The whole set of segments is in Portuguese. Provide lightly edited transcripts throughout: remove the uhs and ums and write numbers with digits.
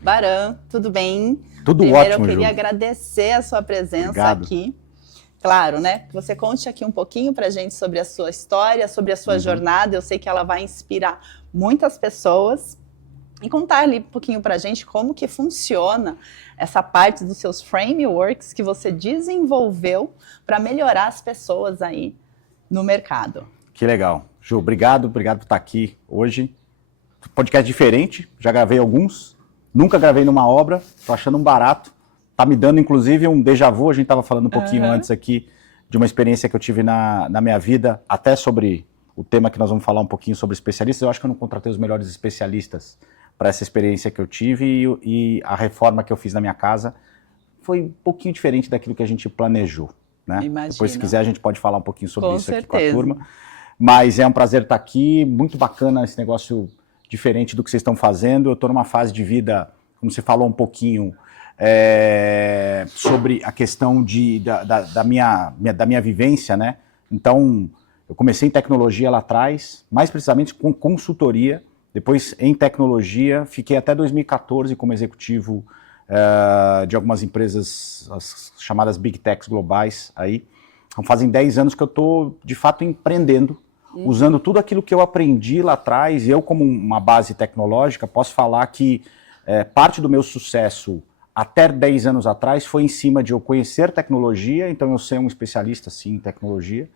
Baran, tudo bem? Tudo Primeiro, ótimo, eu queria Ju. agradecer a sua presença Obrigado. aqui. Claro, né? Que você conte aqui um pouquinho para a gente sobre a sua história, sobre a sua jornada. Eu sei que ela vai inspirar muitas pessoas. E contar ali um pouquinho para a gente como que funciona essa parte dos seus frameworks que você desenvolveu para melhorar as pessoas aí no mercado. Que legal. Ju, obrigado por estar aqui hoje. Podcast diferente, já gravei alguns, nunca gravei numa obra, tô achando um barato. Tá me dando, inclusive, um déjà vu. A gente estava falando um pouquinho antes aqui de uma experiência que eu tive na minha vida, até sobre o tema que nós vamos falar um pouquinho sobre especialistas. Eu acho que eu não contratei os melhores especialistas para essa experiência que eu tive e a reforma que eu fiz na minha casa foi um pouquinho diferente daquilo que a gente planejou, né? Imagina. Depois, se quiser, a gente pode falar um pouquinho sobre isso certeza. Aqui com a turma. Mas é um prazer estar aqui, muito bacana esse negócio diferente do que vocês estão fazendo. Eu estou numa fase de vida, como você falou um pouquinho, sobre a questão da minha vivência, né? Então, eu comecei em tecnologia lá atrás, mais precisamente com consultoria, depois em tecnologia, fiquei até 2014 como executivo de algumas empresas, as chamadas Big Techs globais aí. Então, fazem 10 anos que eu estou, de fato, empreendendo, usando tudo aquilo que eu aprendi lá atrás. Eu, como uma base tecnológica, posso falar que parte do meu sucesso até 10 anos atrás foi em cima de eu conhecer tecnologia, então eu sou um especialista, sim, em tecnologia,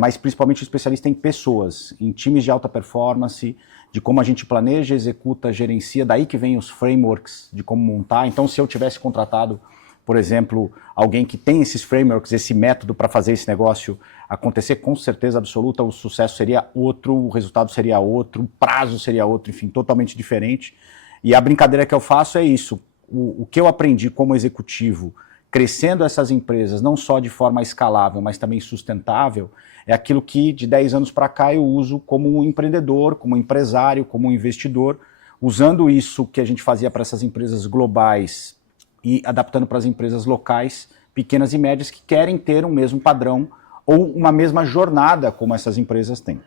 mas principalmente um especialista em pessoas, em times de alta performance, de como a gente planeja, executa, gerencia, daí que vem os frameworks de como montar. Então, se eu tivesse contratado, por exemplo, alguém que tem esses frameworks, esse método para fazer esse negócio acontecer, com certeza absoluta, o sucesso seria outro, o resultado seria outro, o prazo seria outro, enfim, totalmente diferente. E a brincadeira que eu faço é isso, o que eu aprendi como executivo, crescendo essas empresas, não só de forma escalável, mas também sustentável, é aquilo que de 10 anos para cá eu uso como empreendedor, como empresário, como investidor, usando isso que a gente fazia para essas empresas globais e adaptando para as empresas locais, pequenas e médias, que querem ter um mesmo padrão ou uma mesma jornada como essas empresas têm.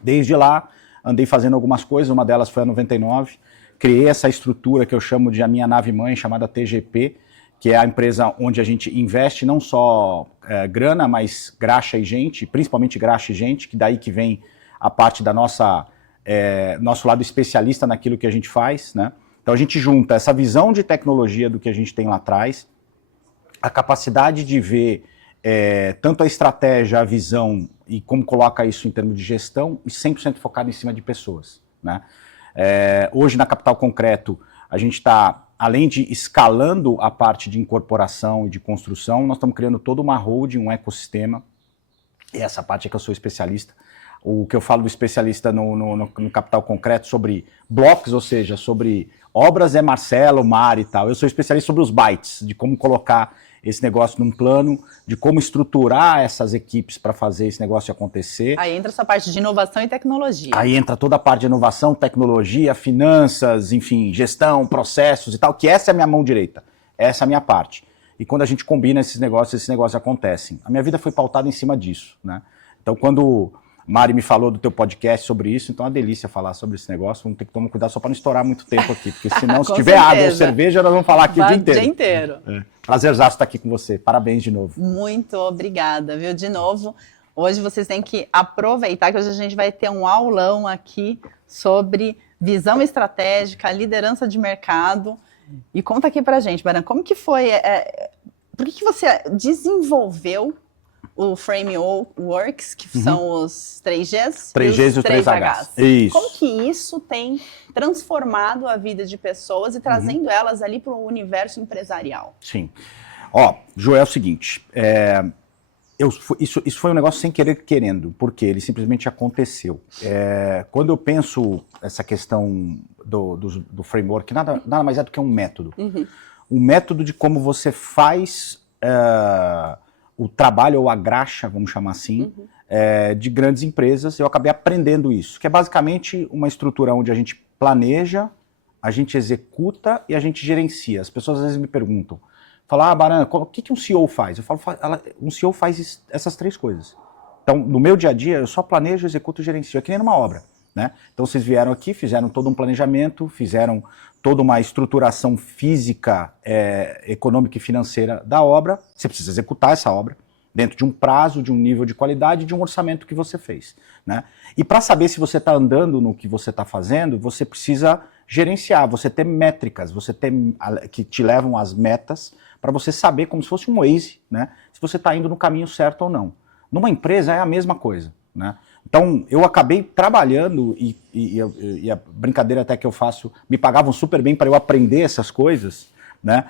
Desde lá, andei fazendo algumas coisas, uma delas foi a 99, criei essa estrutura que eu chamo de a minha nave-mãe, chamada TGP, que é a empresa onde a gente investe não só grana, mas graxa e gente, principalmente graxa e gente, que daí que vem a parte da nosso lado especialista naquilo que a gente faz, né? Então a gente junta essa visão de tecnologia do que a gente tem lá atrás, a capacidade de ver tanto a estratégia, a visão e como coloca isso em termos de gestão, e 100% focado em cima de pessoas, né? Hoje na Capital Concreto a gente está, além de escalando a parte de incorporação e de construção, nós estamos criando toda uma holding, um ecossistema, e essa parte é que eu sou especialista. O que eu falo do especialista no Capital Concreto sobre blocos, ou seja, sobre obras é Marcelo, Mar e tal. Eu sou especialista sobre os bytes, de como colocar esse negócio num plano, de como estruturar essas equipes para fazer esse negócio acontecer. Aí entra essa parte de inovação e tecnologia. Aí entra toda a parte de inovação, tecnologia, finanças, enfim, gestão, processos e tal, que essa é a minha mão direita, essa é a minha parte. E quando a gente combina esses negócios acontecem. A minha vida foi pautada em cima disso, né? Então, quando Mari me falou do teu podcast sobre isso, então é uma delícia falar sobre esse negócio. Vamos ter que tomar cuidado só para não estourar muito tempo aqui, porque senão, se tiver água ou cerveja, nós vamos falar aqui o dia inteiro. O dia inteiro. Prazerzaço estar aqui com você. Parabéns de novo. Muito obrigada, viu? De novo, hoje vocês têm que aproveitar que hoje a gente vai ter um aulão aqui sobre visão estratégica, liderança de mercado. E conta aqui pra gente, Baran, como que foi, por que você desenvolveu o Frameworks, que são os 3Gs? 3Gs e os 3Hs. Isso. Como que isso tem transformado a vida de pessoas e trazendo elas ali para o universo empresarial? Sim. Ó, Joel, é o seguinte, isso foi um negócio sem querer querendo, porque ele simplesmente aconteceu. Quando eu penso essa questão do framework, nada mais é do que um método. Um método de como você faz o trabalho, ou a graxa, vamos chamar assim, de grandes empresas. Eu acabei aprendendo isso, que é basicamente uma estrutura onde a gente planeja, a gente executa e a gente gerencia. As pessoas às vezes me perguntam, falam, Baran, o que um CEO faz? Eu falo, um CEO faz essas três coisas. Então, no meu dia a dia, eu só planejo, executo e gerencio. É que nem numa obra. né? Então vocês vieram aqui, fizeram todo um planejamento, fizeram toda uma estruturação física, econômica e financeira da obra. Você precisa executar essa obra dentro de um prazo, de um nível de qualidade, de um orçamento que você fez, né? E para saber se você está andando no que você está fazendo, você precisa gerenciar, você ter métricas, que te levam às metas, para você saber, como se fosse um Waze, né, se você está indo no caminho certo ou não. Numa empresa é a mesma coisa, né? Então, eu acabei trabalhando, e a brincadeira até que eu faço, me pagavam super bem para eu aprender essas coisas, né?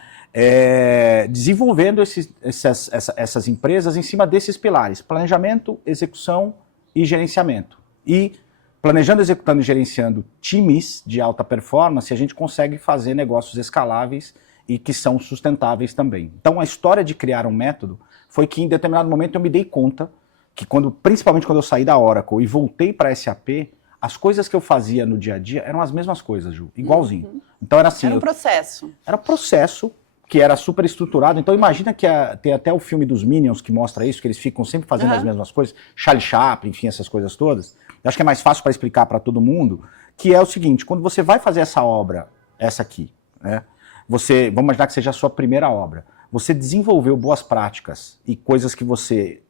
Desenvolvendo essas empresas em cima desses pilares: planejamento, execução e gerenciamento. E planejando, executando e gerenciando times de alta performance, a gente consegue fazer negócios escaláveis e que são sustentáveis também. Então, a história de criar um método foi que, em determinado momento, eu me dei conta que, principalmente quando eu saí da Oracle e voltei para a SAP, as coisas que eu fazia no dia a dia eram as mesmas coisas, Ju, igualzinho. Uhum. Então era assim... Era um processo. Era um processo que era super estruturado. Então imagina que tem até o filme dos Minions que mostra isso, que eles ficam sempre fazendo as mesmas coisas, Charlie Chaplin, enfim, essas coisas todas. Eu acho que é mais fácil para explicar para todo mundo, que é o seguinte: quando você vai fazer essa obra, essa aqui, né, vamos imaginar que seja a sua primeira obra, você desenvolveu boas práticas e coisas que você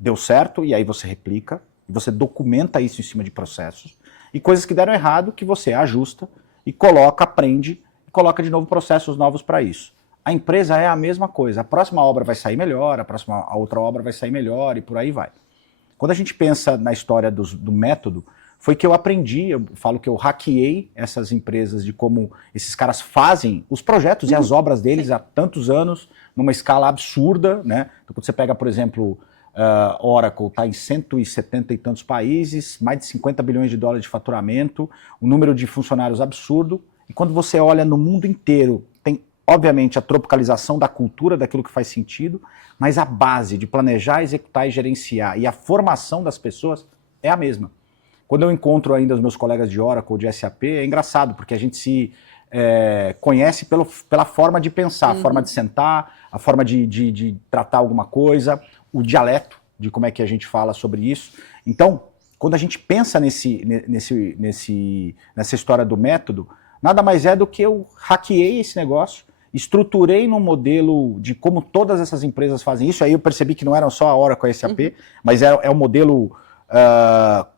deu certo, e aí você replica, e você documenta isso em cima de processos, e coisas que deram errado, que você ajusta, e aprende, e coloca de novo processos novos para isso. A empresa é a mesma coisa. A próxima obra vai sair melhor, a outra obra vai sair melhor, e por aí vai. Quando a gente pensa na história do método, foi que eu aprendi, eu falo que eu hackeei essas empresas de como esses caras fazem os projetos e as obras deles há tantos anos, numa escala absurda, né? Então, quando você pega, por exemplo, Oracle está em 170 e tantos países, mais de 50 bilhões de dólares de faturamento, um número de funcionários absurdo, e quando você olha no mundo inteiro, tem obviamente a tropicalização da cultura, daquilo que faz sentido, mas a base de planejar, executar e gerenciar e a formação das pessoas é a mesma. Quando eu encontro ainda os meus colegas de Oracle, de SAP, é engraçado, porque a gente se conhece pela forma de pensar, a forma de sentar, a forma de tratar alguma coisa, o dialeto de como é que a gente fala sobre isso. Então, quando a gente pensa nessa história do método, nada mais é do que eu hackeei esse negócio, estruturei num modelo de como todas essas empresas fazem isso. Aí eu percebi que não eram só a Oracle e a SAP, mas é um modelo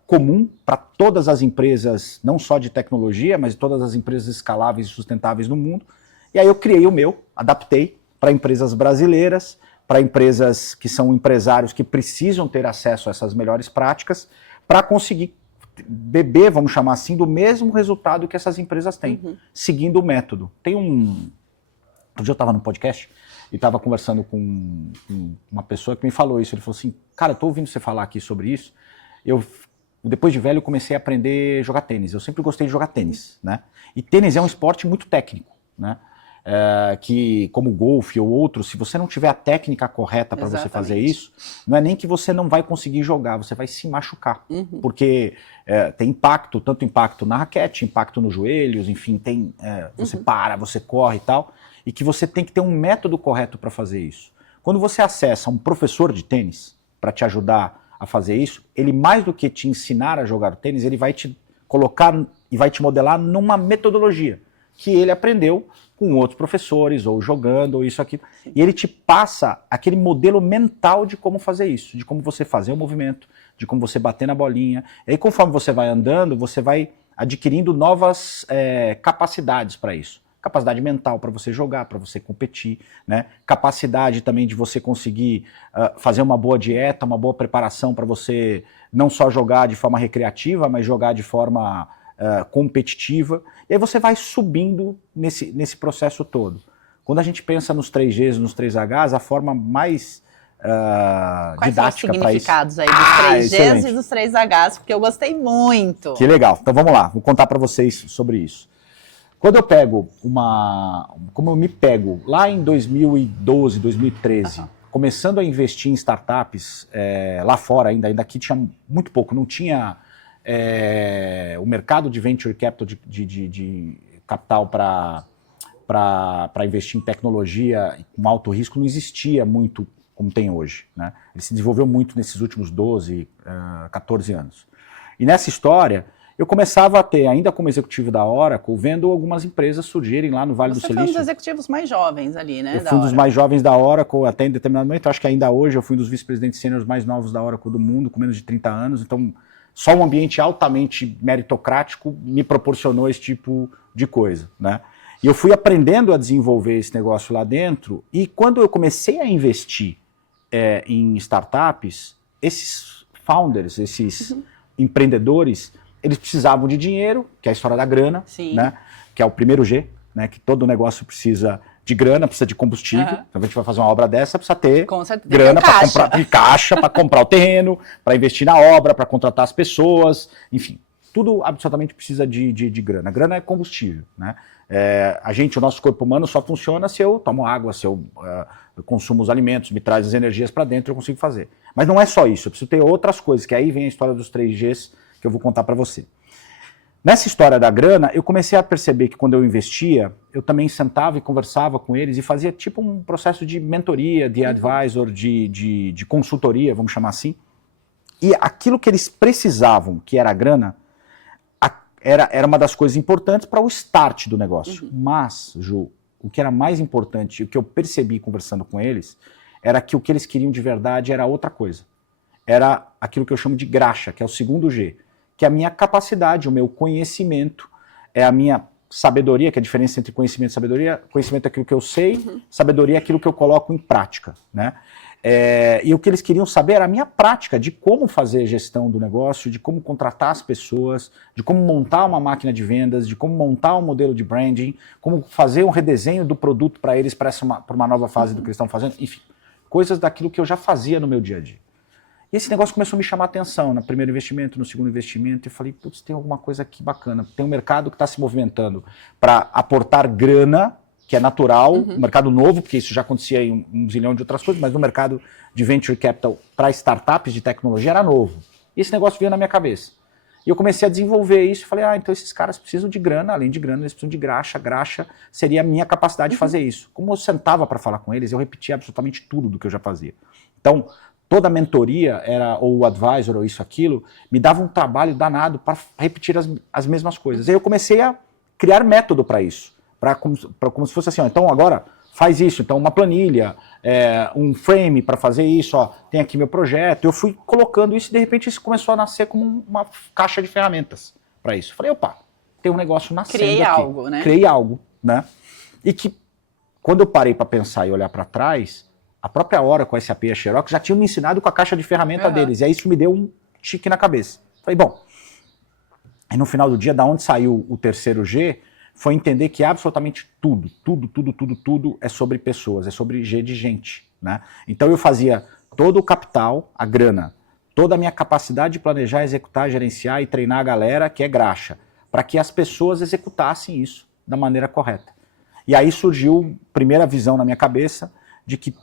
comum para todas as empresas, não só de tecnologia, mas todas as empresas escaláveis e sustentáveis no mundo. E aí eu criei o meu, adaptei para empresas brasileiras, para empresas que são empresários que precisam ter acesso a essas melhores práticas, para conseguir beber, vamos chamar assim, do mesmo resultado que essas empresas têm, seguindo o método. Outro dia eu estava no podcast e estava conversando com uma pessoa que me falou isso. Ele falou assim: cara, eu estou ouvindo você falar aqui sobre isso. Depois de velho, eu comecei a aprender a jogar tênis. Eu sempre gostei de jogar tênis, né? E tênis é um esporte muito técnico, né? Que, como golfe ou outros, se você não tiver a técnica correta para você fazer isso, não é nem que você não vai conseguir jogar, você vai se machucar. Porque tem impacto, tanto impacto na raquete, impacto nos joelhos, enfim, você para, você corre e tal, e que você tem que ter um método correto para fazer isso. Quando você acessa um professor de tênis para te ajudar a fazer isso, ele, mais do que te ensinar a jogar tênis, ele vai te colocar e vai te modelar numa metodologia que ele aprendeu com outros professores, ou jogando, ou isso, aquilo. E ele te passa aquele modelo mental de como fazer isso, de como você fazer o movimento, de como você bater na bolinha. E aí, conforme você vai andando, você vai adquirindo novas capacidades para isso. Capacidade mental para você jogar, para você competir, né? Capacidade também de você conseguir fazer uma boa dieta, uma boa preparação para você não só jogar de forma recreativa, mas jogar de forma competitiva. E aí você vai subindo nesse processo todo. Quando a gente pensa nos 3Gs, nos 3Hs, a forma mais quais didática são os para isso. significados aí dos 3Gs excelente. e dos 3Hs, porque eu gostei muito. Que legal. Então vamos lá, vou contar para vocês sobre isso. Quando eu pego como eu me pego lá em 2012, 2013, começando a investir em startups, lá fora ainda aqui tinha muito pouco, não tinha o mercado de venture capital, de capital para investir em tecnologia com alto risco, não existia muito como tem hoje, né? Ele se desenvolveu muito nesses últimos 12, 14 anos. E nessa história, eu começava a ter, ainda como executivo da Oracle, vendo algumas empresas surgirem lá no Vale do Silício. Você foi um dos executivos mais jovens ali, né? Eu fui um dos mais jovens da Oracle até em determinado momento. Acho que ainda hoje eu fui um dos vice-presidentes sêniores mais novos da Oracle do mundo, com menos de 30 anos. Então, só um ambiente altamente meritocrático me proporcionou esse tipo de coisa, né? E eu fui aprendendo a desenvolver esse negócio lá dentro. E quando eu comecei a investir em startups, esses founders, esses empreendedores, eles precisavam de dinheiro, que é a história da grana, né? Que é o primeiro G, né? Que todo negócio precisa de grana, precisa de combustível. Então a gente vai fazer uma obra dessa, precisa ter grana para comprar de caixa, para comprar o terreno, para investir na obra, para contratar as pessoas, enfim, tudo absolutamente precisa de grana. Grana é combustível, né? O nosso corpo humano só funciona se eu tomo água, se eu consumo os alimentos, me traz as energias para dentro, eu consigo fazer. Mas não é só isso, eu preciso ter outras coisas, que aí vem a história dos 3Gs que eu vou contar para você. Nessa história da grana, eu comecei a perceber que quando eu investia, eu também sentava e conversava com eles e fazia tipo um processo de mentoria, de advisor, de consultoria, vamos chamar assim. E aquilo que eles precisavam, que era a grana, era uma das coisas importantes para o start do negócio. Mas, Ju, o que era mais importante, o que eu percebi conversando com eles, era que o que eles queriam de verdade era outra coisa. Era aquilo que eu chamo de graxa, que é o segundo G, que é a minha capacidade, o meu conhecimento, é a minha sabedoria, que é a diferença entre conhecimento e sabedoria. Conhecimento é aquilo que eu sei, sabedoria é aquilo que eu coloco em prática, né? E o que eles queriam saber era a minha prática de como fazer gestão do negócio, de como contratar as pessoas, de como montar uma máquina de vendas, de como montar um modelo de branding, como fazer um redesenho do produto para eles para uma nova fase do que eles estão fazendo, enfim, coisas daquilo que eu já fazia no meu dia a dia. E esse negócio começou a me chamar a atenção no primeiro investimento, no segundo investimento, e eu falei, putz, tem alguma coisa aqui bacana, tem um mercado que está se movimentando para aportar grana, que é natural, um mercado novo, porque isso já acontecia em um zilhão de outras coisas, mas no mercado de venture capital para startups de tecnologia era novo. E esse negócio veio na minha cabeça. E eu comecei a desenvolver isso e falei, então esses caras precisam de grana, além de grana, eles precisam de graxa. Graxa seria a minha capacidade de fazer isso. Como eu sentava para falar com eles, eu repetia absolutamente tudo do que eu já fazia. Então, toda a mentoria, ou o advisor, ou isso, aquilo, me dava um trabalho danado para repetir as mesmas coisas. E aí eu comecei a criar método para isso. Como se fosse assim, então agora faz isso, então uma planilha, um frame para fazer isso, tem aqui meu projeto. Eu fui colocando isso e de repente isso começou a nascer como uma caixa de ferramentas para isso. Falei, opa, tem um negócio nascendo Criei aqui. algo, né? Criei algo, né? E que quando eu parei para pensar e olhar para trás, a própria Oracle, a SAP e a Xerox já tinham me ensinado com a caixa de ferramenta deles. E aí isso me deu um tique na cabeça. Falei, bom, e no final do dia, da onde saiu o terceiro G, foi entender que absolutamente tudo é sobre pessoas, é sobre G de gente, né? Então eu fazia todo o capital, a grana, toda a minha capacidade de planejar, executar, gerenciar e treinar a galera, que é graxa, para que as pessoas executassem isso da maneira correta. E aí surgiu a primeira visão na minha cabeça de que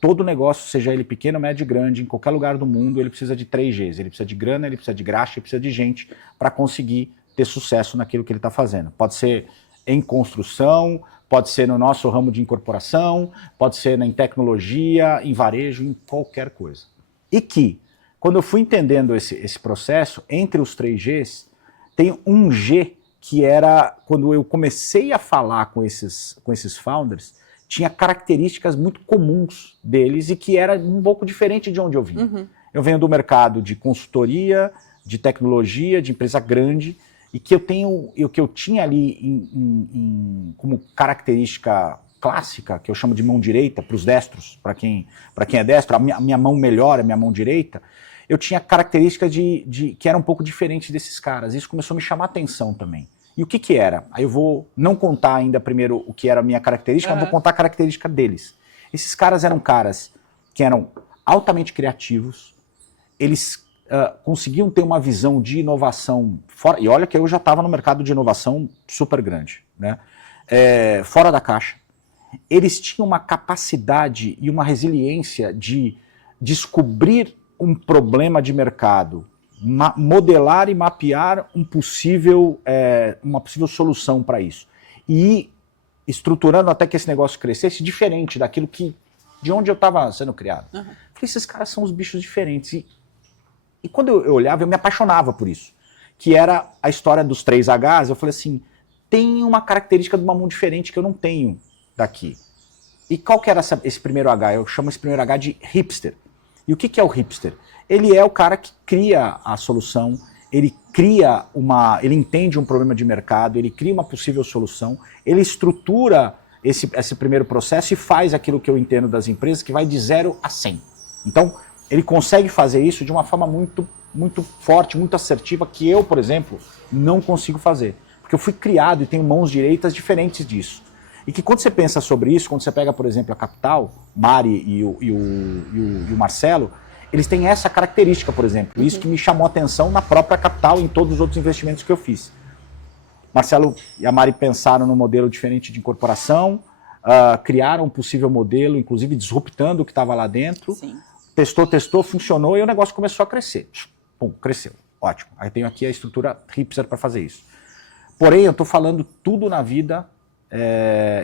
todo negócio, seja ele pequeno, médio, grande, em qualquer lugar do mundo, ele precisa de 3 Gs. Ele precisa de grana, ele precisa de graxa, ele precisa de gente para conseguir ter sucesso naquilo que ele está fazendo. Pode ser em construção, pode ser no nosso ramo de incorporação, pode ser em tecnologia, em varejo, em qualquer coisa. E que, quando eu fui entendendo esse processo, entre os 3 Gs, tem um G que era, quando eu comecei a falar com esses founders, tinha características muito comuns deles e que era um pouco diferente de onde eu vinha. Eu venho do mercado de consultoria, de tecnologia, de empresa grande, e que o que eu tinha ali como característica clássica, que eu chamo de mão direita, para os destros, para quem é destro, a minha mão melhor é a minha mão direita, eu tinha características que eram um pouco diferentes desses caras. Isso começou a me chamar a atenção também. E o que era? Aí eu vou não contar ainda primeiro o que era a minha característica, mas vou contar a característica deles. Esses caras eram caras que eram altamente criativos, eles conseguiam ter uma visão de inovação fora, e olha que eu já estava no mercado de inovação super grande, né? Fora da caixa. Eles tinham uma capacidade e uma resiliência de descobrir um problema de mercado, modelar e mapear uma possível solução para isso. E ir estruturando até que esse negócio crescesse diferente daquilo de onde eu estava sendo criado. Falei, esses caras são os bichos diferentes. E quando eu olhava, eu me apaixonava por isso. que era a história dos 3Hs. Eu falei assim, tem uma característica de uma mão diferente que eu não tenho daqui. E qual que era esse primeiro H? Eu chamo esse primeiro H de hipster. E o que é o hipster? Ele é o cara que cria a solução, ele entende um problema de mercado, ele cria uma possível solução, ele estrutura esse primeiro processo e faz aquilo que eu entendo das empresas, que vai de 0 a 100. Então, ele consegue fazer isso de uma forma muito, muito forte, muito assertiva, que eu, por exemplo, não consigo fazer. Porque eu fui criado e tenho mãos direitas diferentes disso. E que quando você pensa sobre isso, quando você pega, por exemplo, a Capital, Mari e o Marcelo, eles têm essa característica, por exemplo. Isso que me chamou a atenção na própria Capital e em todos os outros investimentos que eu fiz. Marcelo e a Mari pensaram num modelo diferente de incorporação, criaram um possível modelo, inclusive disruptando o que estava lá dentro. Sim. Testou, funcionou e o negócio começou a crescer. Pum, cresceu. Ótimo. Aí tenho aqui a estrutura hipster para fazer isso. Porém, eu estou falando tudo na vida,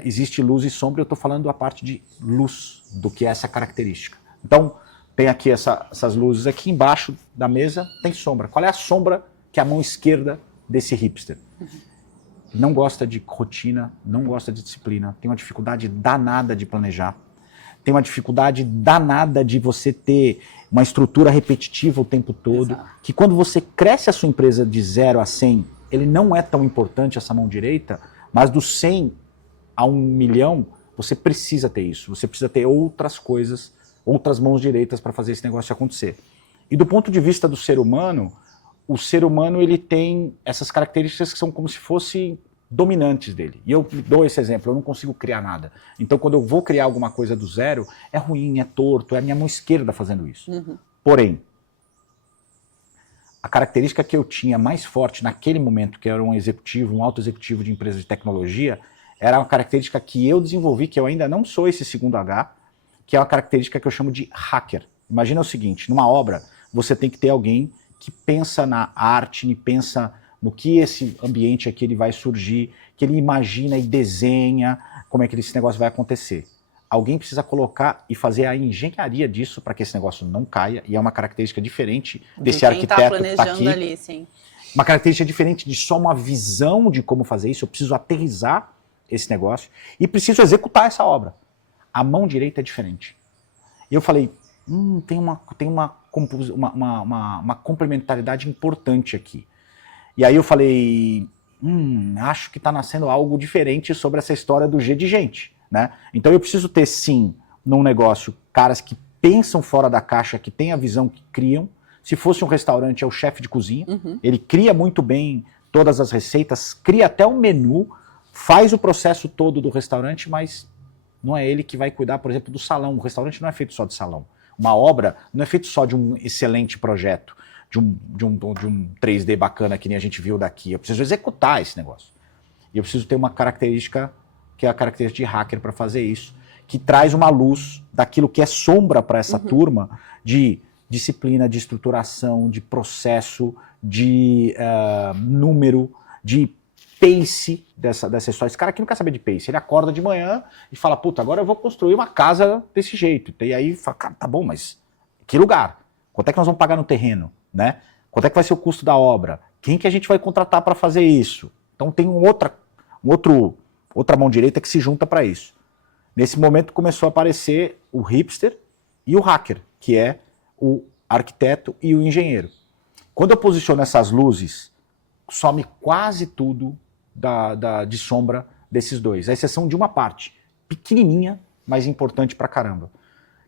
existe luz e sombra, eu estou falando a parte de luz, do que é essa característica. Então, tem aqui essas luzes aqui embaixo da mesa, tem sombra. Qual é a sombra que é a mão esquerda desse hipster? Não gosta de rotina, não gosta de disciplina, tem uma dificuldade danada de planejar, tem uma dificuldade danada de você ter uma estrutura repetitiva o tempo todo, exato, que quando você cresce a sua empresa de 0 a 100, ele não é tão importante essa mão direita, mas do 100 a 1 milhão, você precisa ter isso, você precisa ter outras coisas, outras mãos direitas para fazer esse negócio acontecer. E do ponto de vista do ser humano, o ser humano ele tem essas características que são como se fossem dominantes dele. E eu dou esse exemplo, eu não consigo criar nada. Então quando eu vou criar alguma coisa do zero, é ruim, é torto, é a minha mão esquerda fazendo isso. Porém, a característica que eu tinha mais forte naquele momento, que era um executivo, um alto executivo de empresa de tecnologia, era uma característica que eu desenvolvi, que eu ainda não sou esse segundo H, que é uma característica que eu chamo de hacker. Imagina o seguinte, numa obra, você tem que ter alguém que pensa na arte, e pensa no que esse ambiente aqui ele vai surgir, que ele imagina e desenha como é que esse negócio vai acontecer. Alguém precisa colocar e fazer a engenharia disso para que esse negócio não caia, e é uma característica diferente desse arquiteto que está aqui. Ali, sim. Uma característica diferente de só uma visão de como fazer isso, eu preciso aterrissar esse negócio e preciso executar essa obra. A mão direita é diferente. E eu falei, tem uma complementaridade importante aqui. E aí eu falei, acho que está nascendo algo diferente sobre essa história do G de gente, né? Então eu preciso ter, sim, num negócio, caras que pensam fora da caixa, que têm a visão que criam. Se fosse um restaurante, é o chefe de cozinha. Ele cria muito bem todas as receitas, cria até o menu, faz o processo todo do restaurante, mas não é ele que vai cuidar, por exemplo, do salão. O restaurante não é feito só de salão. Uma obra não é feito só de um excelente projeto, de um 3D bacana que nem a gente viu daqui. Eu preciso executar esse negócio. E eu preciso ter uma característica, que é a característica de hacker para fazer isso, que traz uma luz daquilo que é sombra para essa turma de disciplina, de estruturação, de processo, de número, de pace dessa história. Esse cara aqui não quer saber de pace. Ele acorda de manhã e fala, puta, agora eu vou construir uma casa desse jeito. E aí fala, cara, tá bom, mas que lugar? Quanto é que nós vamos pagar no terreno? Né? Quanto é que vai ser o custo da obra? Quem que a gente vai contratar para fazer isso? Então tem outra mão direita que se junta para isso. Nesse momento começou a aparecer o hipster e o hacker, que é o arquiteto e o engenheiro. Quando eu posiciono essas luzes, some quase tudo de sombra desses dois, à exceção de uma parte, pequenininha, mas importante pra caramba.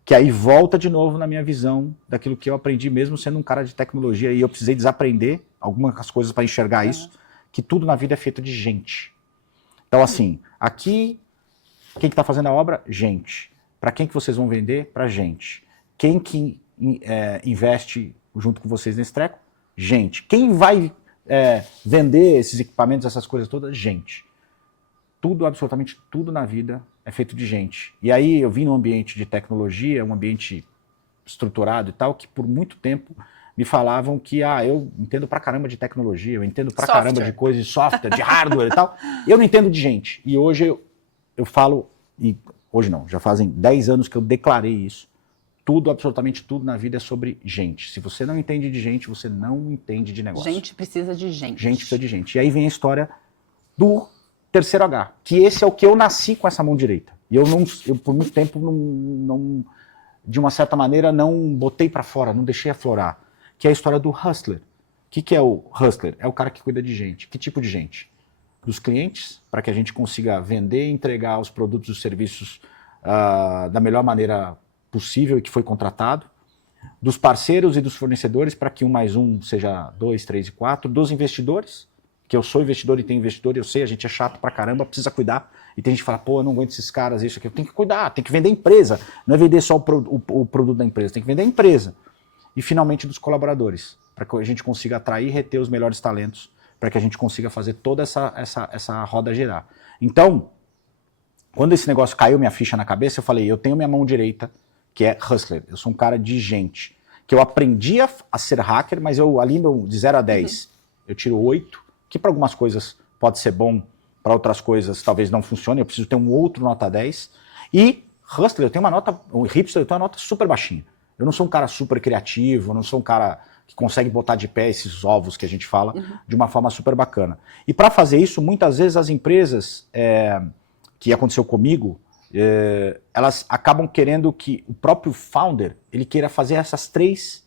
Que aí volta de novo na minha visão daquilo que eu aprendi mesmo sendo um cara de tecnologia, e eu precisei desaprender algumas coisas para enxergar isso, que tudo na vida é feito de gente. Então assim, aqui, quem que tá fazendo a obra? Gente. Para quem que vocês vão vender? Pra gente. Quem que investe junto com vocês nesse treco? Gente. Quem vai vender esses equipamentos, essas coisas todas? Gente. Tudo, absolutamente tudo na vida é feito de gente. E aí eu vim num ambiente de tecnologia, um ambiente estruturado e tal, que por muito tempo me falavam que eu entendo pra caramba de tecnologia, eu entendo pra caramba de coisas de software, de hardware e tal. Eu não entendo de gente. E hoje eu falo, e hoje não, já fazem 10 anos que eu declarei isso. Tudo, absolutamente tudo na vida é sobre gente. Se você não entende de gente, você não entende de negócio. Gente precisa de gente. Gente precisa de gente. E aí vem a história do terceiro H, que esse é o que eu nasci com essa mão direita. E eu por muito tempo, de uma certa maneira, não botei para fora, não deixei aflorar. Que é a história do hustler. O que é o hustler? É o cara que cuida de gente. Que tipo de gente? Dos clientes, para que a gente consiga vender e entregar os produtos e os serviços da melhor maneira possível e que foi contratado. Dos parceiros e dos fornecedores, para que 1 mais 1 seja 2, 3 e 4. Dos investidores, que eu sou investidor e tenho investidor, eu sei, a gente é chato pra caramba, precisa cuidar. E tem gente que fala, pô, eu não aguento esses caras, isso aqui. Eu tenho que cuidar, tem que vender a empresa. Não é vender só o produto da empresa, tem que vender a empresa. E finalmente dos colaboradores, para que a gente consiga atrair e reter os melhores talentos, para que a gente consiga fazer toda essa roda girar. Então, quando esse negócio caiu minha ficha na cabeça, eu falei, eu tenho minha mão direita, que é hustler. Eu sou um cara de gente. Que eu aprendi a ser hacker, mas eu ali de 0 a 10, eu tiro 8, que para algumas coisas pode ser bom, para outras coisas talvez não funcione, eu preciso ter um outro nota 10. E hustler, eu tenho uma nota, o hipster, eu tenho uma nota super baixinha. Eu não sou um cara super criativo, eu não sou um cara que consegue botar de pé esses ovos que a gente fala de uma forma super bacana. E para fazer isso, muitas vezes as empresas, que aconteceu comigo, elas acabam querendo que o próprio founder ele queira fazer essas 3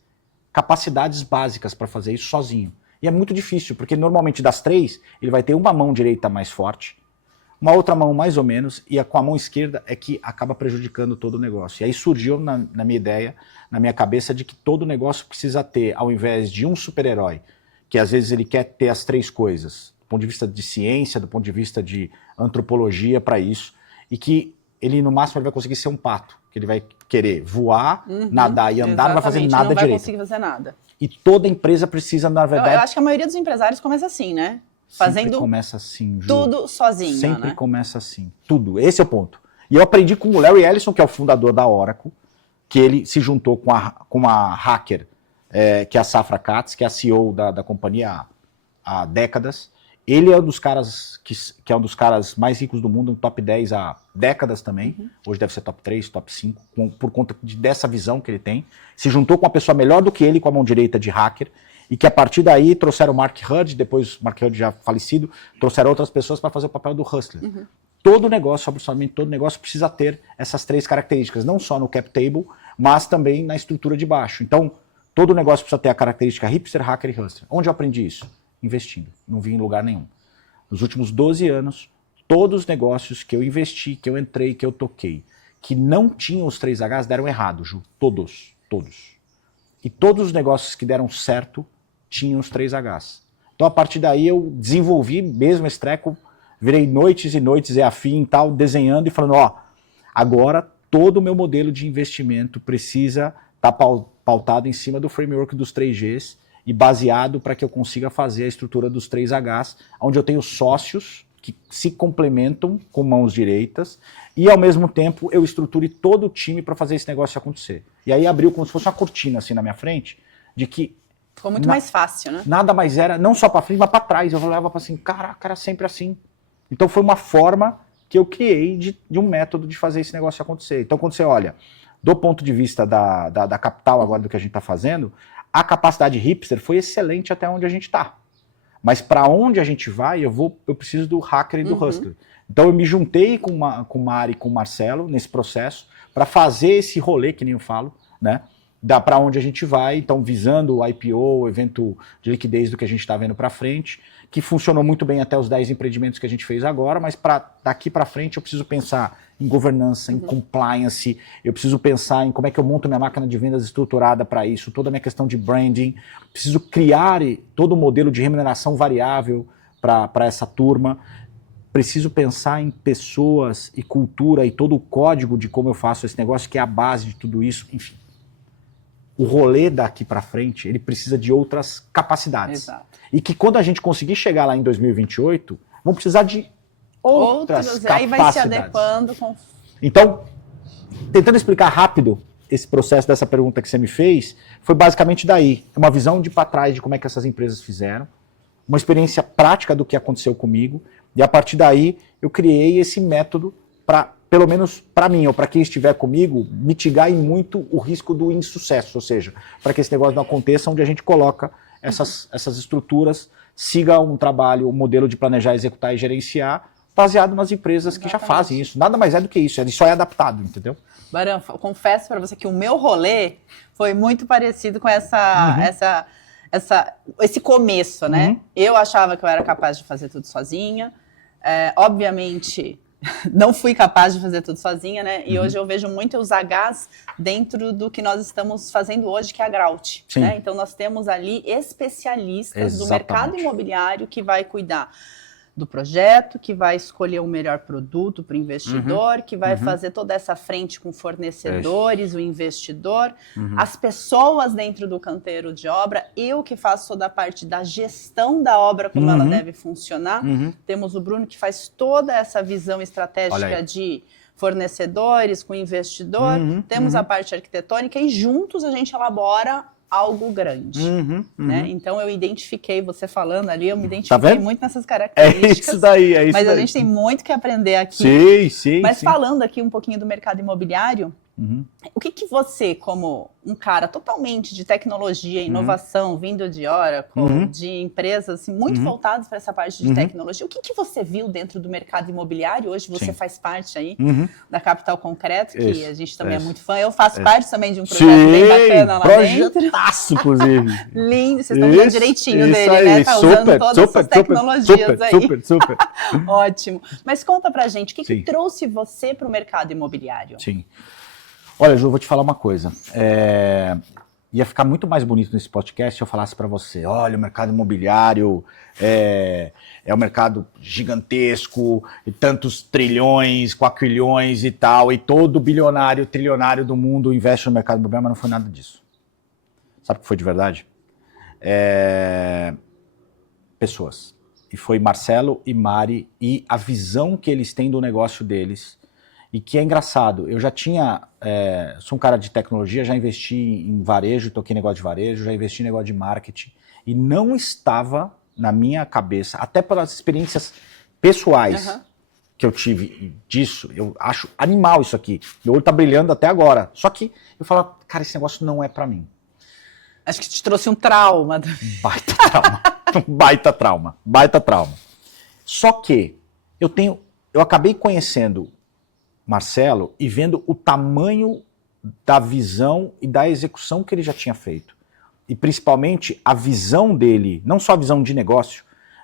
capacidades básicas para fazer isso sozinho. E é muito difícil, porque normalmente das 3, ele vai ter uma mão direita mais forte, uma outra mão mais ou menos, e com a mão esquerda é que acaba prejudicando todo o negócio. E aí surgiu na minha ideia, na minha cabeça, de que todo negócio precisa ter, ao invés de um super-herói, que às vezes ele quer ter as 3 coisas, do ponto de vista de ciência, do ponto de vista de antropologia para isso, e que ele no máximo ele vai conseguir ser um pato, que ele vai querer voar, nadar e andar, não vai fazer nada direito. Não vai conseguir fazer nada. E toda empresa precisa, na verdade... Eu acho que a maioria dos empresários começa assim, né? Sempre começa assim, Ju. Tudo sozinho, Sempre né? começa assim, tudo. Esse é o ponto. E eu aprendi com o Larry Ellison, que é o fundador da Oracle, que ele se juntou com uma hacker, que é a Safra Catz, que é a CEO da companhia há décadas. Ele é um dos caras que é um dos caras mais ricos do mundo, no top 10 há décadas também. Hoje deve ser top 3, top 5, por conta dessa visão que ele tem. Se juntou com uma pessoa melhor do que ele, com a mão direita de hacker, e que a partir daí trouxeram o Mark Hurd, depois o Mark Hurd já falecido, trouxeram outras pessoas para fazer o papel do hustler. Todo negócio, absolutamente todo negócio, precisa ter essas 3 características, não só no cap table, mas também na estrutura de baixo. Então, todo negócio precisa ter a característica hipster, hacker e hustler. Onde eu aprendi isso? Investindo. Não vi em lugar nenhum. Nos últimos 12 anos, todos os negócios que eu investi, que eu entrei, que eu toquei, que não tinham os 3 Hs, deram errado, Ju. Todos. E todos os negócios que deram certo tinham os 3 Hs. Então, a partir daí, eu desenvolvi mesmo esse treco, virei noites e noites afim e tal, desenhando e falando, agora todo o meu modelo de investimento precisa estar pautado em cima do framework dos 3Gs e baseado para que eu consiga fazer a estrutura dos 3 Hs, onde eu tenho sócios que se complementam com mãos direitas e, ao mesmo tempo, eu estruture todo o time para fazer esse negócio acontecer. E aí abriu como se fosse uma cortina assim na minha frente, de que ficou muito mais fácil, né? Nada mais era, não só para frente, mas para trás. Eu olhava para assim, caraca, era sempre assim. Então foi uma forma que eu criei de um método de fazer esse negócio acontecer. Então quando você olha, do ponto de vista da capital agora do que a gente está fazendo, a capacidade hipster foi excelente até onde a gente está. Mas para onde a gente vai, eu preciso do hacker e do hustler. Então eu me juntei com o Mari e com o Marcelo nesse processo para fazer esse rolê, que nem eu falo, né? Para onde a gente vai, então visando o IPO, o evento de liquidez do que a gente está vendo para frente, que funcionou muito bem até os 10 empreendimentos que a gente fez agora, mas daqui para frente eu preciso pensar em governança, em compliance, eu preciso pensar em como é que eu monto minha máquina de vendas estruturada para isso, toda a minha questão de branding, preciso criar todo o modelo de remuneração variável para essa turma, preciso pensar em pessoas e cultura e todo o código de como eu faço esse negócio, que é a base de tudo isso, enfim. O rolê daqui para frente, ele precisa de outras capacidades. Exato. E que quando a gente conseguir chegar lá em 2028, vão precisar de outras capacidades. Aí vai se adequando com... Então, tentando explicar rápido esse processo dessa pergunta que você me fez, foi basicamente daí. Uma visão de para trás de como é que essas empresas fizeram, uma experiência prática do que aconteceu comigo, e a partir daí eu criei esse método para pelo menos para mim ou para quem estiver comigo, mitigar em muito o risco do insucesso, ou seja, para que esse negócio não aconteça, onde a gente coloca essas estruturas, siga um trabalho, um modelo de planejar, executar e gerenciar, baseado nas empresas que já fazem isso. Nada mais é do que isso, ele só é adaptado, entendeu? Baran, confesso para você que o meu rolê foi muito parecido com esse começo, né? Eu achava que eu era capaz de fazer tudo sozinha. Obviamente, não fui capaz de fazer tudo sozinha, né? E hoje eu vejo muito os Hs dentro do que nós estamos fazendo hoje, que é a Grout, né? Então, nós temos ali especialistas do mercado imobiliário que vai cuidar do projeto, que vai escolher o melhor produto para o investidor, que vai fazer toda essa frente com fornecedores, o investidor, as pessoas dentro do canteiro de obra, eu que faço toda a parte da gestão da obra, como ela deve funcionar. Temos o Bruno que faz toda essa visão estratégica de fornecedores com investidor, temos a parte arquitetônica e juntos a gente elabora algo grande, né? Então eu identifiquei, você falando ali, eu me identifiquei muito nessas características. É isso daí, é isso mas daí. A gente tem muito que aprender aqui. Sim. Mas falando aqui um pouquinho do mercado imobiliário, o que você, como um cara totalmente de tecnologia, inovação, vindo de Oracle, de empresas assim, muito voltadas para essa parte de tecnologia, o que você viu dentro do mercado imobiliário? Hoje você faz parte aí da Capital Concreto, que a gente também é muito fã. Eu faço parte também de um projeto bem bacana lá dentro. Projetaço, inclusive. Lindo, vocês estão vendo direitinho dele, aí, né? Tá usando todas essas tecnologias aí. Super. Ótimo. Mas conta pra gente, o que trouxe você para o mercado imobiliário? Sim. Olha, Ju, vou te falar uma coisa. Ia ficar muito mais bonito nesse podcast se eu falasse para você, olha, o mercado imobiliário é um mercado gigantesco, e tantos trilhões, quatrilhões e tal, e todo bilionário, trilionário do mundo investe no mercado imobiliário, mas não foi nada disso. Sabe o que foi de verdade? Pessoas. E foi Marcelo e Mari e a visão que eles têm do negócio deles. E que é engraçado, eu já tinha, sou um cara de tecnologia, já investi em varejo, toquei em negócio de varejo, já investi em negócio de marketing, e não estava na minha cabeça, até pelas experiências pessoais que eu tive disso, eu acho animal isso aqui, meu olho tá brilhando até agora, só que eu falo, cara, esse negócio não é para mim. Acho que te trouxe um trauma. Baita trauma. Só que eu acabei conhecendo Marcelo e vendo o tamanho da visão e da execução que ele já tinha feito. E principalmente a visão dele, não só a visão de negócio,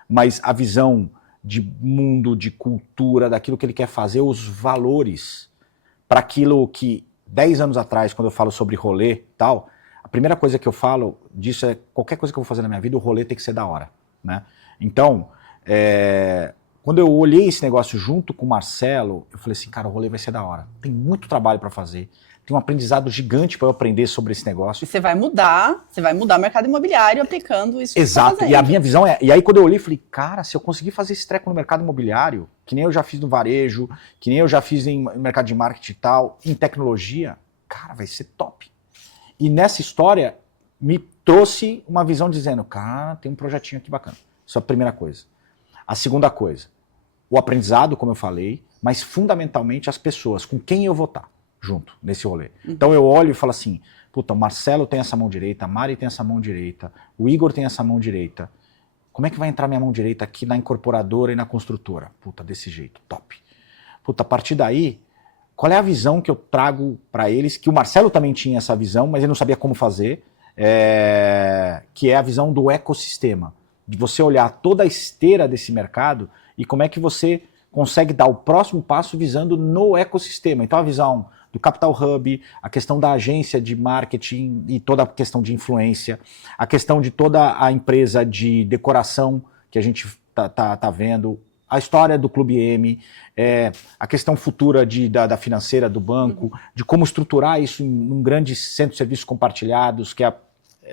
mas a visão de mundo, de cultura, daquilo que ele quer fazer, os valores para aquilo que 10 anos atrás, quando eu falo sobre rolê e tal, a primeira coisa que eu falo disso é qualquer coisa que eu vou fazer na minha vida, o rolê tem que ser da hora, né? Então, quando eu olhei esse negócio junto com o Marcelo, eu falei assim, cara, o rolê vai ser da hora. Tem muito trabalho para fazer, tem um aprendizado gigante para eu aprender sobre esse negócio. E você vai mudar o mercado imobiliário aplicando isso. Exato, e a minha visão e aí quando eu olhei, eu falei, cara, se eu conseguir fazer esse treco no mercado imobiliário, que nem eu já fiz no varejo, que nem eu já fiz em mercado de marketing e tal, em tecnologia, cara, vai ser top. E nessa história, me trouxe uma visão dizendo, cara, tem um projetinho aqui bacana. Isso é a primeira coisa. A segunda coisa, o aprendizado, como eu falei, mas fundamentalmente as pessoas com quem eu vou estar junto nesse rolê. Então eu olho e falo assim, puta, o Marcelo tem essa mão direita, a Mari tem essa mão direita, o Igor tem essa mão direita. Como é que vai entrar minha mão direita aqui na incorporadora e na construtora? Puta, desse jeito, top. Puta, a partir daí, qual é a visão que eu trago para eles, que o Marcelo também tinha essa visão, mas ele não sabia como fazer, que é a visão do ecossistema, de você olhar toda a esteira desse mercado e como é que você consegue dar o próximo passo visando no ecossistema. Então a visão do Capital Hub, a questão da agência de marketing e toda a questão de influência, a questão de toda a empresa de decoração que a gente tá vendo, a história do Clube M, a questão futura da financeira, do banco, de como estruturar isso em um grande centro de serviços compartilhados, que é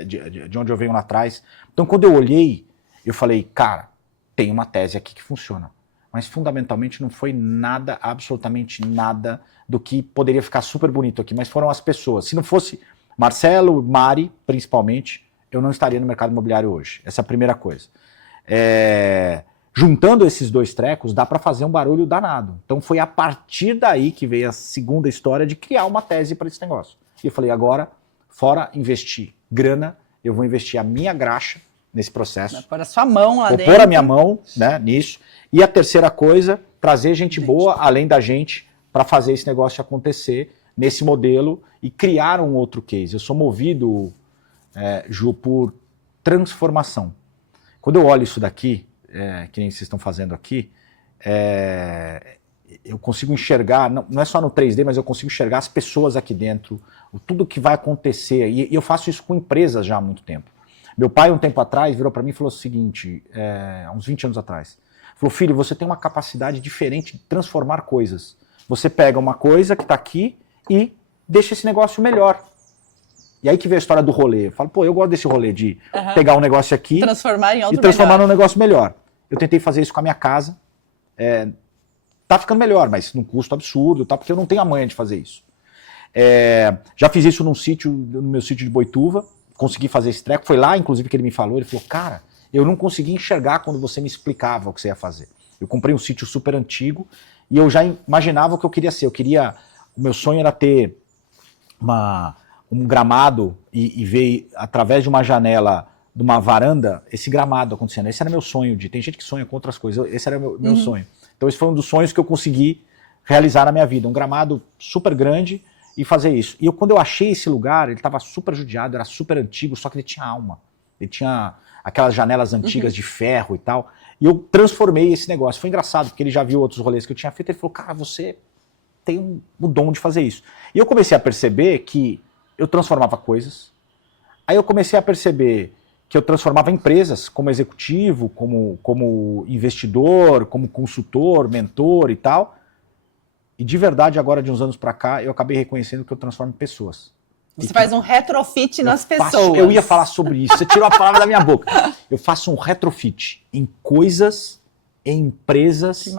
de onde eu venho lá atrás. Então quando eu olhei, eu falei, cara, tem uma tese aqui que funciona. Mas fundamentalmente não foi nada, absolutamente nada do que poderia ficar super bonito aqui, mas foram as pessoas. Se não fosse Marcelo, Mari, principalmente, eu não estaria no mercado imobiliário hoje. Essa é a primeira coisa. Juntando esses dois trecos, dá para fazer um barulho danado. Então foi a partir daí que veio a segunda história de criar uma tese para esse negócio. E eu falei, agora, fora investir grana, eu vou investir a minha graxa nesse processo. Vai pôr a sua mão lá dentro. Vou pôr a minha mão, né, nisso. E a terceira coisa, trazer gente boa, além da gente, para fazer esse negócio acontecer nesse modelo e criar um outro case. Eu sou movido, Ju, por transformação. Quando eu olho isso daqui, que nem vocês estão fazendo aqui, eu consigo enxergar, não é só no 3D, mas eu consigo enxergar as pessoas aqui dentro, tudo que vai acontecer. E eu faço isso com empresas já há muito tempo. Meu pai, um tempo atrás, virou para mim e falou o seguinte, há uns 20 anos atrás, falou, filho, você tem uma capacidade diferente de transformar coisas. Você pega uma coisa que está aqui e deixa esse negócio melhor. E aí que vem a história do rolê. Eu falo, pô, eu gosto desse rolê de pegar um negócio aqui transformar em outro e transformar melhor. num negócio melhor. Eu tentei fazer isso com a minha casa. Tá ficando melhor, mas num custo absurdo, tá? Porque eu não tenho a manha de fazer isso. Já fiz isso no meu sítio de Boituva, consegui fazer esse treco. Foi lá, inclusive, que ele me falou. Ele falou, cara, eu não consegui enxergar quando você me explicava o que você ia fazer. Eu comprei um sítio super antigo e eu já imaginava o que eu queria ser. O meu sonho era ter um gramado e ver através de uma janela, de uma varanda, esse gramado acontecendo. Esse era meu sonho. Tem gente que sonha com outras coisas. Esse era meu sonho. Então esse foi um dos sonhos que eu consegui realizar na minha vida. Um gramado super grande e fazer isso. E quando eu achei esse lugar, ele estava super judiado, era super antigo, só que ele tinha alma. Ele tinha aquelas janelas antigas de ferro e tal. E eu transformei esse negócio. Foi engraçado, porque ele já viu outros rolês que eu tinha feito. Ele falou, cara, você tem o dom de fazer isso. E eu comecei a perceber que eu transformava coisas. Aí eu comecei a perceber que eu transformava empresas como executivo, como investidor, como consultor, mentor e tal. E de verdade, agora de uns anos para cá, eu acabei reconhecendo que eu transformo pessoas. Você faz um retrofit nas pessoas. Eu ia falar sobre isso, você tirou a palavra da minha boca. Eu faço um retrofit em coisas, em empresas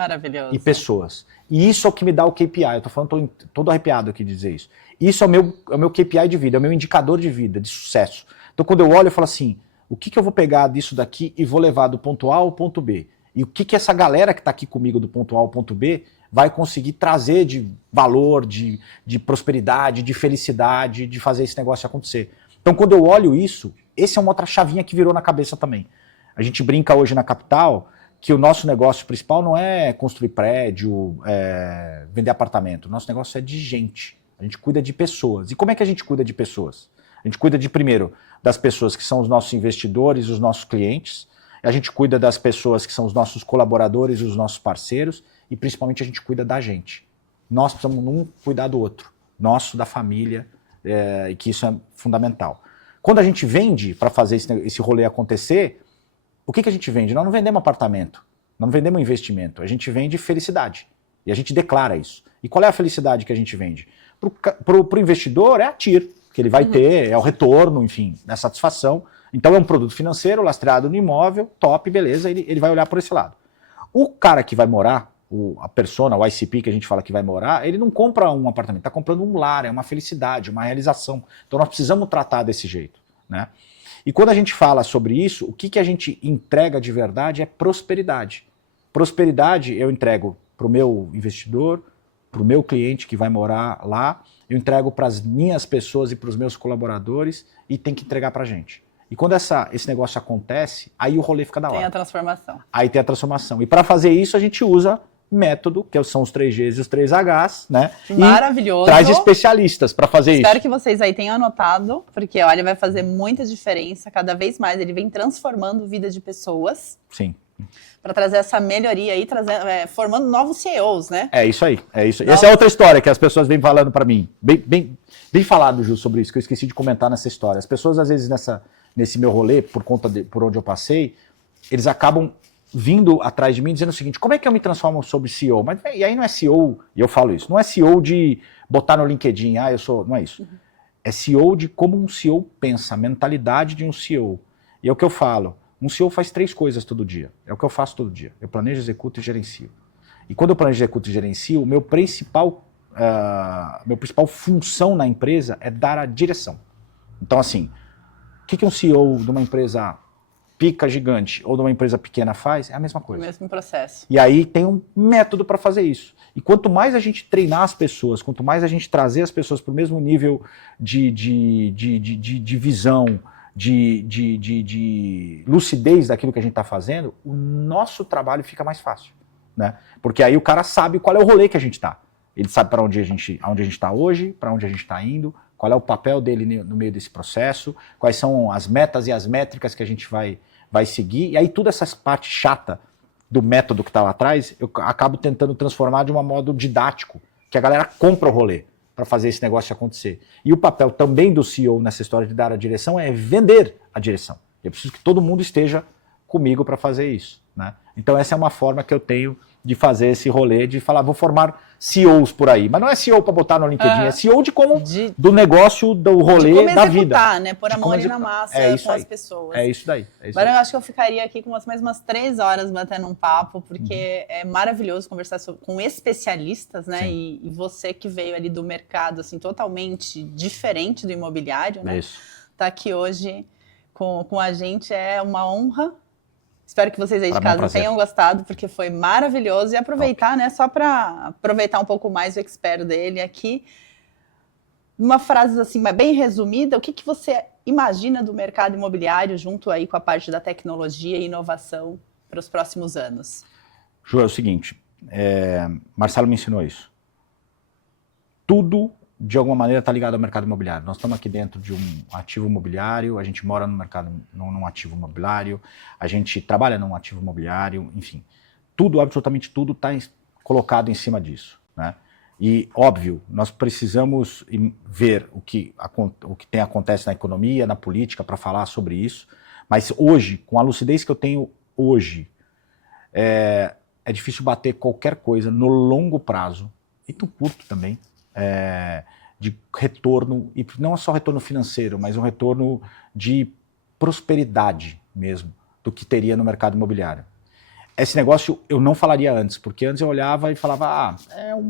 e pessoas. E isso é o que me dá o KPI. Eu tô falando, tô todo arrepiado aqui de dizer isso. Isso é o meu KPI de vida, é o meu indicador de vida, de sucesso. Então quando eu olho, eu falo assim, o que eu vou pegar disso daqui e vou levar do ponto A ao ponto B? E o que essa galera que está aqui comigo do ponto A ao ponto B vai conseguir trazer de valor, de prosperidade, de felicidade, de fazer esse negócio acontecer. Então quando eu olho isso, esse é uma outra chavinha que virou na cabeça também. A gente brinca hoje na capital que o nosso negócio principal não é construir prédio, vender apartamento. O nosso negócio é de gente. A gente cuida de pessoas. E como é que a gente cuida de pessoas? A gente cuida primeiro, das pessoas que são os nossos investidores, os nossos clientes. A gente cuida das pessoas que são os nossos colaboradores, os nossos parceiros. E principalmente a gente cuida da gente. Nós precisamos um cuidar do outro. Nosso, da família, e que isso é fundamental. Quando a gente vende para fazer esse rolê acontecer, o que a gente vende? Nós não vendemos apartamento, nós não vendemos investimento, a gente vende felicidade. E a gente declara isso. E qual é a felicidade que a gente vende? Para o investidor é a TIR, que ele vai ter, é o retorno, enfim, é a satisfação. Então é um produto financeiro lastreado no imóvel, top, beleza, ele vai olhar por esse lado. O cara que vai morar, a persona, o ICP que a gente fala que vai morar, ele não compra um apartamento, está comprando um lar, é uma felicidade, uma realização. Então nós precisamos tratar desse jeito, né? E quando a gente fala sobre isso, o que a gente entrega de verdade é prosperidade. Prosperidade eu entrego para o meu investidor, para o meu cliente que vai morar lá, eu entrego para as minhas pessoas e para os meus colaboradores e tem que entregar para a gente. E quando esse negócio acontece, aí o rolê fica da hora. Tem a transformação. Aí tem a transformação. E para fazer isso a gente usa método, que são os 3Gs e os 3Hs, né? Maravilhoso. E traz especialistas para fazer isso. Espero que vocês aí tenham anotado, porque olha, vai fazer muita diferença. Cada vez mais ele vem transformando vida de pessoas. Sim. Para trazer essa melhoria aí, formando novos CEOs, né? É isso aí, é isso. Essa é outra história que as pessoas vêm falando para mim. Bem falado, Ju, sobre isso, que eu esqueci de comentar nessa história. As pessoas, às vezes, nesse meu rolê, por onde eu passei, eles acabam vindo atrás de mim dizendo o seguinte, como é que eu me transformo sobre CEO? Mas e aí não é CEO, e eu falo isso, não é CEO de botar no LinkedIn, não é isso. É CEO de como um CEO pensa, a mentalidade de um CEO. E é o que eu falo, um CEO faz 3 coisas todo dia, é o que eu faço todo dia. Eu planejo, executo e gerencio. E quando eu planejo, executo e gerencio, meu principal função na empresa é dar a direção. Então assim, o que um CEO de uma empresa pica gigante ou de uma empresa pequena faz, é a mesma coisa. O mesmo processo. E aí tem um método para fazer isso. E quanto mais a gente treinar as pessoas, quanto mais a gente trazer as pessoas para o mesmo nível de visão, de lucidez daquilo que a gente está fazendo, o nosso trabalho fica mais fácil. Né? Porque aí o cara sabe qual é o rolê que a gente está. Ele sabe para onde a gente está hoje, para onde a gente está indo, qual é o papel dele no meio desse processo, quais são as metas e as métricas que a gente vai seguir. E aí toda essa parte chata do método que está lá atrás, eu acabo tentando transformar de um modo didático, que a galera compra o rolê para fazer esse negócio acontecer. E o papel também do CEO nessa história de dar a direção é vender a direção. Eu preciso que todo mundo esteja comigo para fazer isso. Né? Então essa é uma forma que eu tenho de fazer esse rolê, de falar, vou formar CEOs por aí. Mas não é CEO para botar no LinkedIn, é CEO do negócio, do rolê, da vida. Né? Pôr a mão ali na massa com as pessoas. É isso daí. Agora eu acho que eu ficaria aqui com mais umas 3 horas batendo um papo, porque é maravilhoso conversar com especialistas, né? E você que veio ali do mercado, assim, totalmente diferente do imobiliário, né? Tá aqui hoje com a gente é uma honra. Espero que vocês aí de casa tenham gostado, porque foi maravilhoso. E aproveitar, né, só para aproveitar um pouco mais o expert dele aqui, uma frase assim, bem resumida, o que você imagina do mercado imobiliário junto aí com a parte da tecnologia e inovação para os próximos anos? Ju, é o seguinte, Marcelo me ensinou isso. Tudo, de alguma maneira, está ligado ao mercado imobiliário. Nós estamos aqui dentro de um ativo imobiliário, a gente mora no mercado, num ativo imobiliário, a gente trabalha num ativo imobiliário, enfim. Tudo, absolutamente tudo, está colocado em cima disso. Né? E, óbvio, nós precisamos ver o que acontece na economia, na política, para falar sobre isso. Mas hoje, com a lucidez que eu tenho hoje, é difícil bater qualquer coisa no longo prazo, e no curto também, de retorno, e não só retorno financeiro, mas um retorno de prosperidade mesmo, do que teria no mercado imobiliário. Esse negócio eu não falaria antes, porque antes eu olhava e falava, é um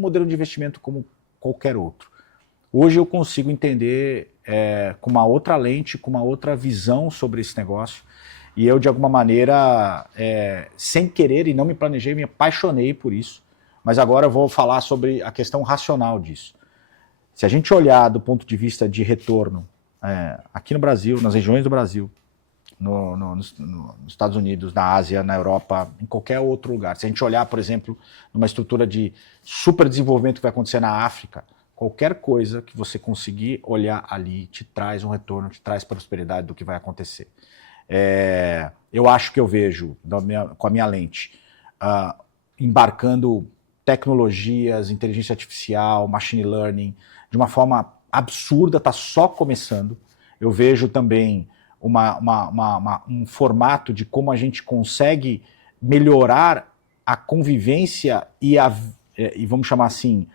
modelo de investimento como qualquer outro. Hoje eu consigo entender com uma outra lente, com uma outra visão sobre esse negócio, e eu de alguma maneira, sem querer e não me planejei, me apaixonei por isso. Mas agora eu vou falar sobre a questão racional disso. Se a gente olhar do ponto de vista de retorno, aqui no Brasil, nas regiões do Brasil, nos Estados Unidos, na Ásia, na Europa, em qualquer outro lugar. Se a gente olhar, por exemplo, numa estrutura de super desenvolvimento que vai acontecer na África, qualquer coisa que você conseguir olhar ali te traz um retorno, te traz prosperidade do que vai acontecer. Eu acho que eu vejo, com a minha lente, embarcando tecnologias, inteligência artificial, machine learning, de uma forma absurda, está só começando. Eu vejo também um formato de como a gente consegue melhorar a convivência e vamos chamar assim,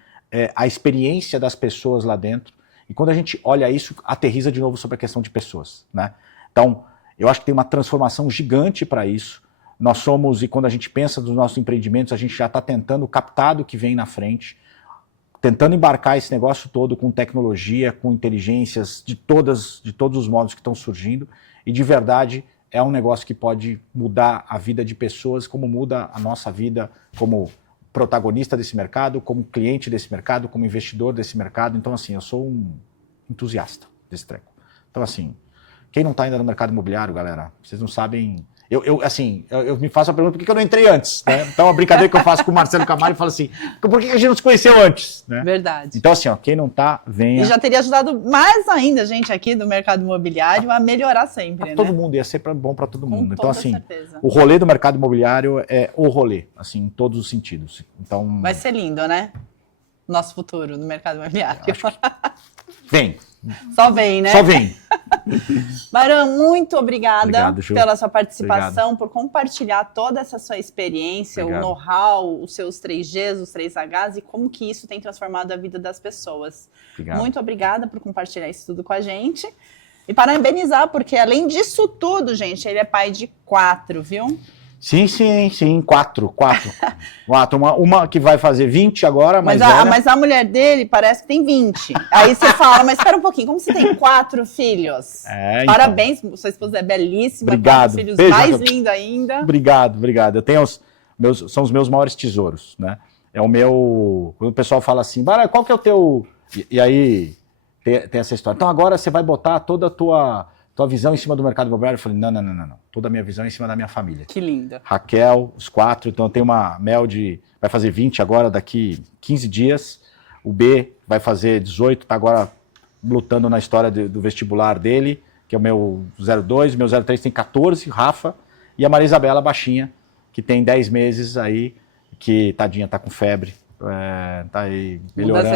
a experiência das pessoas lá dentro. E quando a gente olha isso, aterriza de novo sobre a questão de pessoas. Né? Então, eu acho que tem uma transformação gigante para isso. Nós somos, e quando a gente pensa nos nossos empreendimentos, a gente já está tentando captar do que vem na frente, tentando embarcar esse negócio todo com tecnologia, com inteligências de todos os modos que estão surgindo, e de verdade é um negócio que pode mudar a vida de pessoas, como muda a nossa vida como protagonista desse mercado, como cliente desse mercado, como investidor desse mercado. Então, assim, eu sou um entusiasta desse treco. Então, assim, quem não está ainda no mercado imobiliário, galera, vocês não sabem... Eu me faço a pergunta por que eu não entrei antes, né? Então a brincadeira que eu faço com o Marcelo Camargo, eu falo assim, por que a gente não se conheceu antes? Né? Verdade. Então assim, quem não tá, venha. E já teria ajudado mais ainda a gente aqui do mercado imobiliário a melhorar sempre, né? Todo mundo, ia ser bom para todo mundo. Então assim, certeza. O rolê do mercado imobiliário é o rolê, assim, em todos os sentidos. Então, vai ser lindo, né? Nosso futuro no mercado imobiliário. Vem. Só vem, né? Só vem. Maran, muito obrigada pela sua participação, por compartilhar toda essa sua experiência, o know-how, os seus 3Gs, os 3Hs e como que isso tem transformado a vida das pessoas. Muito obrigada por compartilhar isso tudo com a gente. E parabenizar, porque além disso tudo, gente, ele é pai de 4, viu? Sim, quatro. Uma que vai fazer 20 agora, Mas velha. mas a mulher dele parece que tem 20. Aí você fala, mas espera um pouquinho, como você tem 4 filhos? Então. Parabéns, sua esposa é belíssima, Obrigado. 4 filhos Beijo, mais Raquel. lindo ainda. Obrigado. Eu tenho são os meus maiores tesouros, né? É o meu... Quando o pessoal fala assim, Bara, qual que é o teu... E aí tem essa história. Então agora você vai botar toda a tua visão em cima do mercado imobiliário? Eu falei, não. Toda a minha visão é em cima da minha família. Que linda. Raquel, os 4. Então eu tenho uma Mel vai fazer 20 agora, daqui 15 dias. O B vai fazer 18, tá agora lutando na história do vestibular dele, que é o meu 02, meu 03 tem 14, Rafa. E a Maria Isabela, baixinha, que tem 10 meses aí, que tadinha, tá com febre, tá aí melhorando,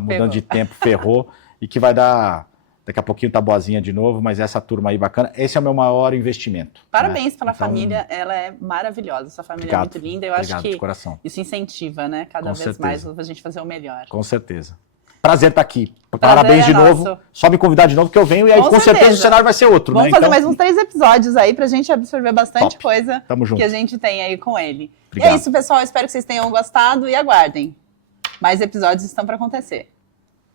mudando de tempo, ferrou, e que vai dar, daqui a pouquinho tá boazinha de novo, mas essa turma aí bacana, esse é o meu maior investimento. Parabéns pela Então, família, ela é maravilhosa, sua família é muito linda, eu acho que de coração. isso incentiva, né, cada vez mais a gente fazer o melhor. Com certeza. Prazer estar aqui. Parabéns de novo. Só me convidar de novo que eu venho e aí com certeza o cenário vai ser outro, Vamos né? fazer mais uns 3 episódios aí pra gente absorver bastante coisa que a gente tem aí com ele. Obrigado. E é isso, pessoal. Espero que vocês tenham gostado e aguardem. Mais episódios estão para acontecer.